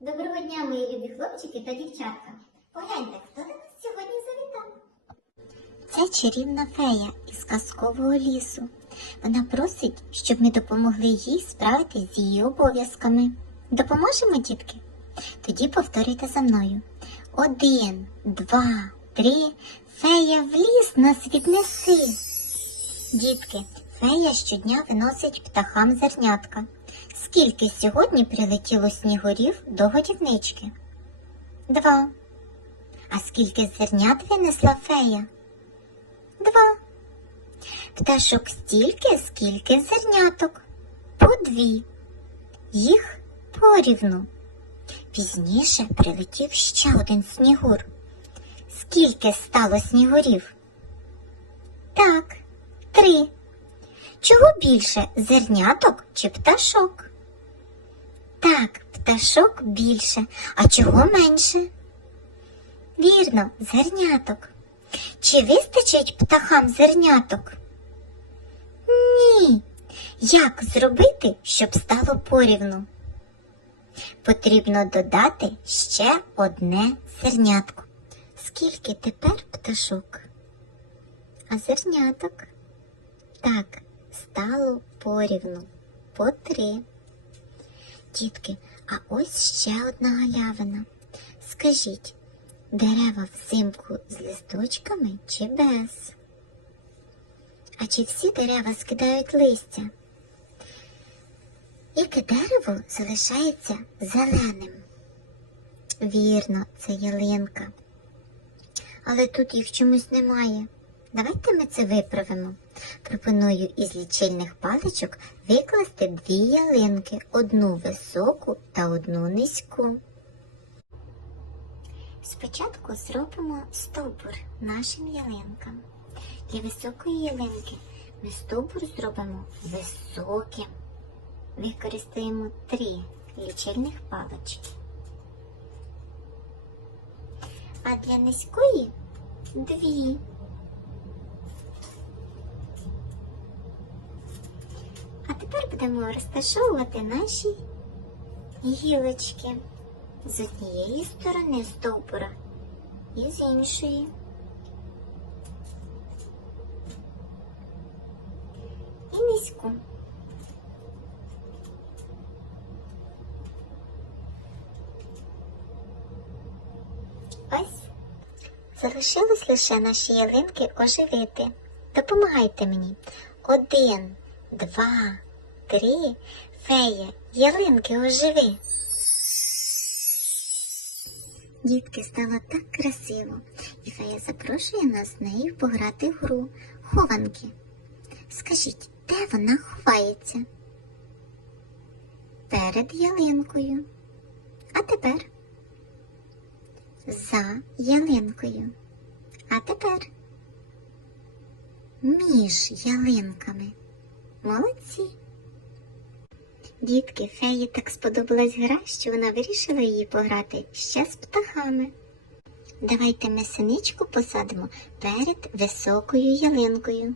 Доброго дня, мої любі хлопчики та дівчатка. Погляньте, хто до нас сьогодні завітав. Це чарівна фея із казкового лісу. Вона просить, щоб ми допомогли їй справитись з її обов'язками. Допоможемо, дітки? Тоді повторюйте за мною. Один, два, три. Фея в ліс нас віднеси. Дітки, фея щодня виносить птахам зернятка. Скільки сьогодні прилетіло снігурів до годівнички? Два. А скільки зернят винесла фея? Два. Пташок стільки, скільки зерняток. По дві. Їх порівну. Пізніше прилетів ще один снігур. Скільки стало снігурів? Так, три. Чого більше зерняток чи пташок? Так, пташок більше, а чого менше? Вірно, зерняток. Чи вистачить птахам зерняток? Ні. Як зробити, щоб стало порівну? Потрібно додати ще одне зернятко. Скільки тепер пташок? А зерняток? Так, стало порівну. По три. Дітки, а ось ще одна галявина. Скажіть, дерева взимку з листочками чи без? А чи всі дерева скидають листя? Яке дерево залишається зеленим? Вірно, це ялинка. Але тут їх чомусь немає. Давайте ми це виправимо. Пропоную із лічильних паличок викласти дві ялинки, одну високу та одну низьку. Спочатку зробимо стовбур нашим ялинкам. Для високої ялинки ми стовбур зробимо високим. Використаємо три лічильних палички. А для низької дві. Тепер будемо розташовувати наші гілочки з однієї сторони стовбура і з іншої. І низьку. Ось залишилось лише наші ялинки оживити. Допомагайте мені. Один, два, три. Фея, ялинки оживи. Дітки стало так красиво, і фея запрошує нас з нею пограти в гру хованки. Скажіть, де вона ховається? Перед ялинкою. А тепер за ялинкою. А тепер між ялинками. Молодці. Дітки, феї так сподобалась гра, що вона вирішила її пограти ще з птахами. Давайте ми синичку посадимо перед високою ялинкою.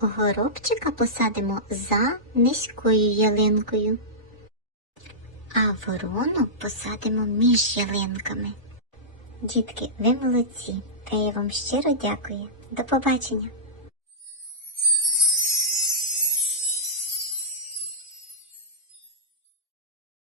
Горобчика посадимо за низькою ялинкою. А ворону посадимо між ялинками. Дітки, ви молодці. Фея вам щиро дякує. До побачення!